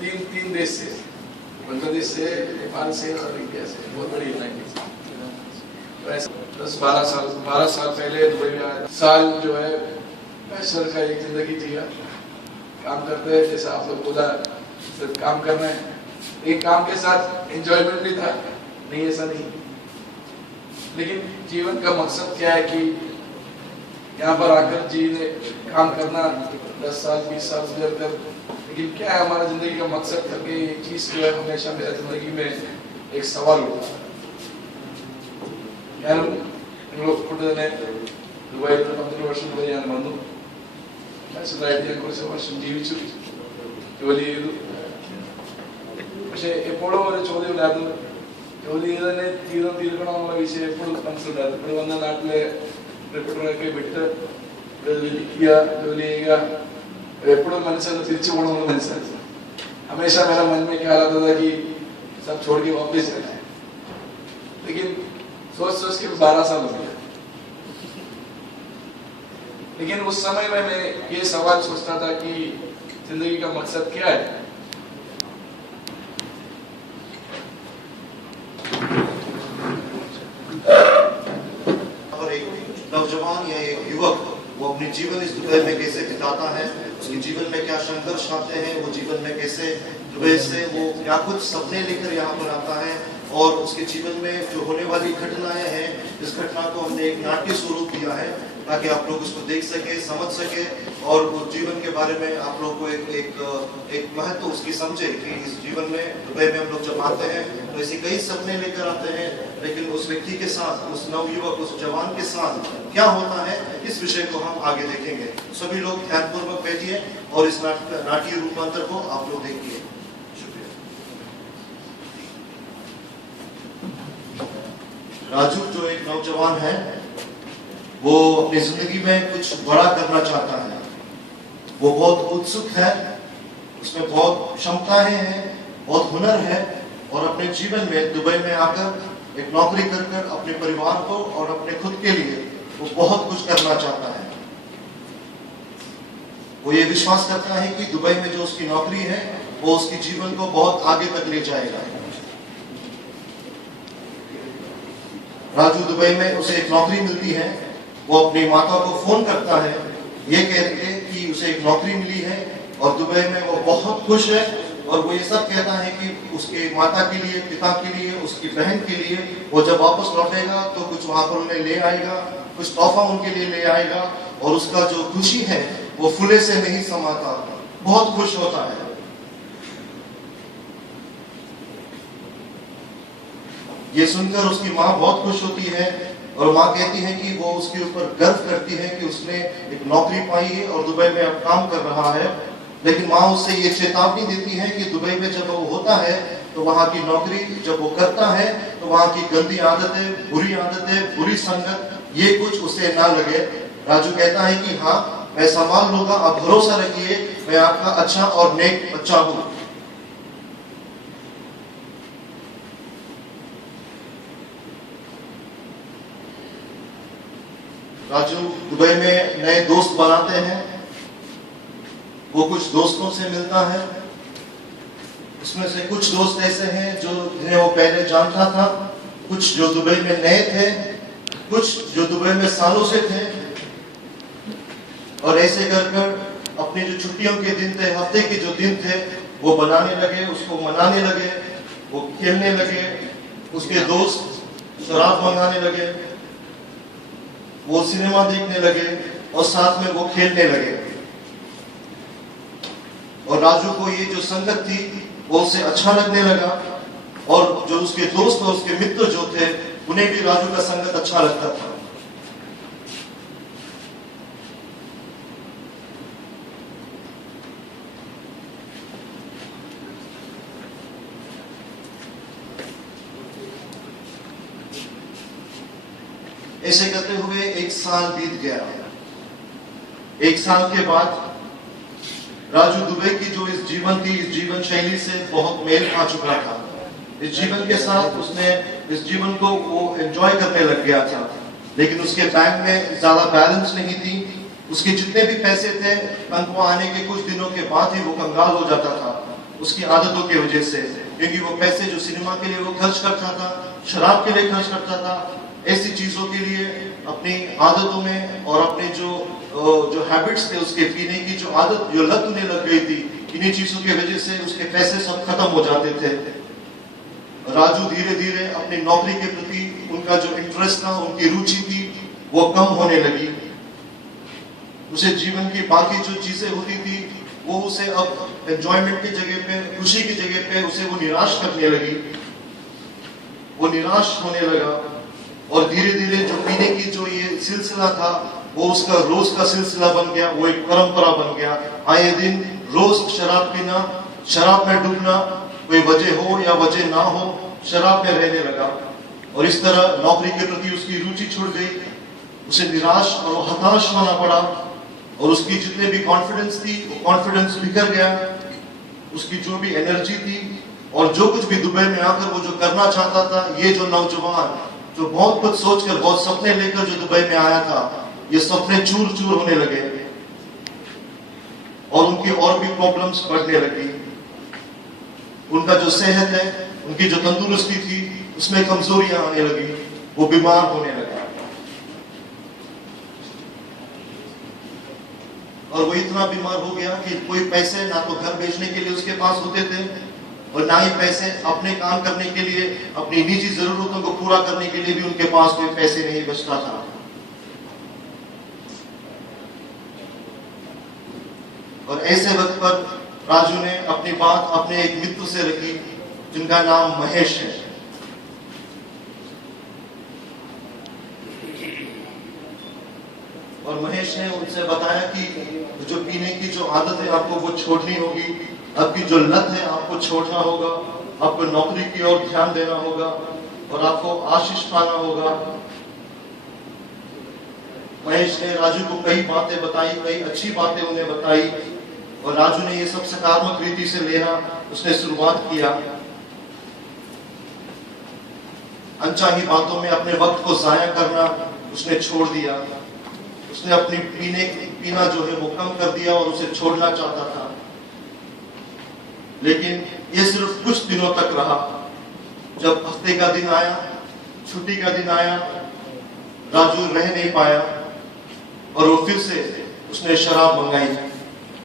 तीन तीन देश से, बांग्लादेश से, नेपाल से और इंडिया से, बहुत बड़ी लाइन। तो ऐसा 12 साल पहले दुबई में आया। साल जो है बैचलर का एक जिंदगी जिया, काम करते हैं जैसा आप लोग बोला, सिर्फ काम करना है। एक काम के साथ एंजॉयमेंट भी था, नहीं ऐसा नहीं। लेकिन जीवन का मकसद क्या है कि यहाँ पर आकर जीने काम करना, 10 साल 20 साल गुजर कर, लेकिन क्या है हमारा जिंदगी का मकसद करके एक चीज जो है हमेशा मेरा जिंदगी में एक सवाल होता है। നിങ്ങൾ കൊണ്ട് തന്നെ ദുബായിൽ 12 വർഷം മുതൽ ഞാൻ വന്നു. ബാച്ചിലറായിട്ട് ഞാൻ കുറച്ച് വർഷം ജീവിച്ചു, ജോലി ചെയ്തു. പക്ഷെ എപ്പോഴും ഒരു ചോദ്യം ഉണ്ടായിരുന്നു, ജോലി ചെയ്ത് തന്നെ ജീവിതം തീർക്കണമെന്നുള്ള വിഷയം എപ്പോഴും മനസ്സിലുണ്ടായിരുന്നു. ഇവിടെ വന്ന നാട്ടിലെ റിപ്പോർട്ടറൊക്കെ വിട്ട് ഇരിക്കുക, ജോലി ചെയ്യുക, എപ്പോഴും മനസ്സിൽ തിരിച്ചു പോകണമെന്ന് മനസ്സിലാക്കി. हमेशा मेरा मन में ख्याल आता था कि सब छोड़ के वापस जाना है, लेकिन सोच के 12 साल हो गया। लेकिन उस समय में मैं ये सवाल सोचता था कि जिंदगी का मकसद क्या है। अगर एक नौजवान या एक युवक वो अपने जीवन इस दुबई में कैसे बिताता है, उसके जीवन में क्या संघर्ष आते हैं, वो जीवन में कैसे दुबई से वो क्या कुछ सपने लेकर यहाँ पर आता है, और उसके जीवन में जो होने वाली घटनाएं हैं, इस घटना को हमने एक नाट्य स्वरूप दिया है ताकि आप लोग उसको देख सके, समझ सके, और उस जीवन के बारे में आप लोग को एक महत्व उसकी समझे कि इस जीवन में दुबई में हम लोग जब आते हैं तो ऐसे कई सपने लेकर आते हैं, लेकिन उस व्यक्ति के साथ, उस नवयुवक, उस जवान के साथ क्या होता है, इस विषय को हम आगे देखेंगे। सभी लोग ध्यानपूर्वक बैठिए और इस नाट्य रूपांतर को आप लोग देखिए। राजू जो एक नौजवान है, वो अपनी जिंदगी में कुछ बड़ा करना चाहता है। वो बहुत उत्सुक है, उसमें बहुत क्षमताएं हैं, बहुत हुनर है, और अपने जीवन में दुबई में आकर एक नौकरी कर अपने परिवार को और अपने खुद के लिए वो बहुत कुछ करना चाहता है। वो ये विश्वास करता है कि दुबई में जो उसकी नौकरी है वो उसके जीवन को बहुत आगे तक ले जाएगा। राजू दुबई में उसे एक नौकरी मिलती है, वो अपनी माता को फोन करता है ये कहते कि उसे एक नौकरी मिली है, और दुबई में वो बहुत खुश है, और वो ये सब कहता है कि उसके माता के लिए, पिता के लिए, उसकी बहन के लिए वो जब वापस लौटेगा तो कुछ वहां पर उन्हें ले आएगा, कुछ तोहफा उनके लिए ले आएगा, और उसका जो खुशी है वो फुले से नहीं समाता, बहुत खुश होता है। ये सुनकर उसकी माँ बहुत खुश होती है, और माँ कहती है कि वो उसके ऊपर गर्व करती है कि उसने एक नौकरी पाई है और दुबई में अब काम कर रहा है। लेकिन माँ उससे ये चेतावनी देती है कि दुबई में जब वो होता है तो वहाँ की नौकरी जब वो करता है तो वहाँ की गंदी आदतें, बुरी संगत, ये कुछ उसे ना लगे। राजू कहता है कि हाँ, मैं संभाल लूंगा, आप भरोसा रखिए, मैं आपका अच्छा और नेक बच्चा हूँ। राजू दुबई में नए दोस्त बनाते हैं, वो कुछ दोस्तों से मिलता है, उसमें से कुछ दोस्त ऐसे हैं जो जिन्हें वो पहले जानता था, कुछ जो दुबई में नए थे, कुछ जो दुबई में सालों से थे, और ऐसे कर अपनी जो छुट्टियों के दिन थे, हफ्ते के जो दिन थे, वो बनाने लगे, उसको मनाने लगे, वो खेलने लगे, उसके दोस्त शराब मंगाने लगे, वो सिनेमा देखने लगे, और साथ में वो खेलने लगे। और राजू को ये जो संगत थी वो उसे अच्छा लगने लगा, और जो उसके दोस्त और उसके मित्र जो थे उन्हें भी राजू का संगत अच्छा लगता था। ऐसे करते हुए 1 साल बीत गया। 1 साल के बाद राजू दुबई की जो इस जीवन थी, इस जीवन शैली से बहुत मेल खा चुका था। इस जीवन के साथ उसने इस जीवन को वो एंजॉय करने लग गया था, लेकिन उसके बैंक में ज्यादा बैलेंस नहीं थी। उसके जितने भी पैसे थे, तनख्वाह आने के कुछ दिनों के बाद ही वो कंगाल हो जाता था। उसकी आदतों की वजह से, क्योंकि वो पैसे जो सिनेमा के लिए वो खर्च करता था, शराब के लिए खर्च करता था, ऐसी चीजों के लिए अपनी आदतों में और अपने जो हैबिट्स थे उसके पीने की जो आदत जो लत उन्हें लग गई थी, इन्हीं चीजों की वजह से उसके पैसे सब खत्म हो जाते थे। राजू धीरे धीरे अपनी नौकरी के प्रति उनका जो इंटरेस्ट था, उनकी रुचि थी, वो कम होने लगी। उसे जीवन की बाकी जो चीजें होती थी वो उसे अब एंजॉयमेंट की जगह पे, खुशी की जगह पे उसे वो निराश करने लगी, वो निराश होने लगा। और धीरे धीरे जो पीने की जो ये सिलसिला था वो उसका रोज का सिलसिला बन गया, वो एक परंपरा बन गया। आए दिन रोज शराब पीना, शराब में डूबना, कोई वजह हो या वजह ना हो, शराब में रहने लगा। और इस तरह नौकरी के प्रति उसकी रुचि छूट गई, उसे निराश और हताश होना पड़ा, और उसकी जितने भी कॉन्फिडेंस थी वो कॉन्फिडेंस बिखर गया। उसकी जो भी एनर्जी थी और जो कुछ भी दुबई में आकर वो जो करना चाहता था, ये जो नौजवान जो बहुत कुछ सोचकर, बहुत सपने लेकर जो दुबई में आया था, ये सपने चूर चूर होने लगे और उनकी और भी प्रॉब्लम्स बढ़ने लगी। उनका जो सेहत है, उनकी जो तंदुरुस्ती थी, उसमें कमजोरियां आने लगी, वो बीमार होने लगा। और वो इतना बीमार हो गया कि कोई पैसे ना तो घर भेजने के लिए उसके पास होते थे और ना ही पैसे अपने काम करने के लिए, अपनी निजी जरूरतों को पूरा करने के लिए भी उनके पास कोई पैसे नहीं बचता था। और ऐसे वक्त पर राजू ने अपनी बात अपने एक मित्र से रखी जिनका नाम महेश है। और महेश ने उनसे बताया कि जो पीने की जो आदत है आपको वो छोड़नी होगी, आपकी जो लत है आपको छोड़ना होगा, आपको नौकरी की ओर ध्यान देना होगा और आपको आशीष पाना होगा। महेश ने राजू को कई बातें बताई, कई अच्छी बातें उन्हें बताई, और राजू ने ये सब सकारात्मक रीति से लेना उसने शुरुआत किया। अनचाही बातों में अपने वक्त को जाया करना उसने छोड़ दिया। उसने अपनी पीना जो है वो कम कर दिया और उसे छोड़ना चाहता था, लेकिन ये सिर्फ कुछ दिनों तक रहा। जब हफ्ते का दिन आया, छुट्टी का दिन आया, राजू रह नहीं पाया और वो फिर से उसने शराब मंगाई।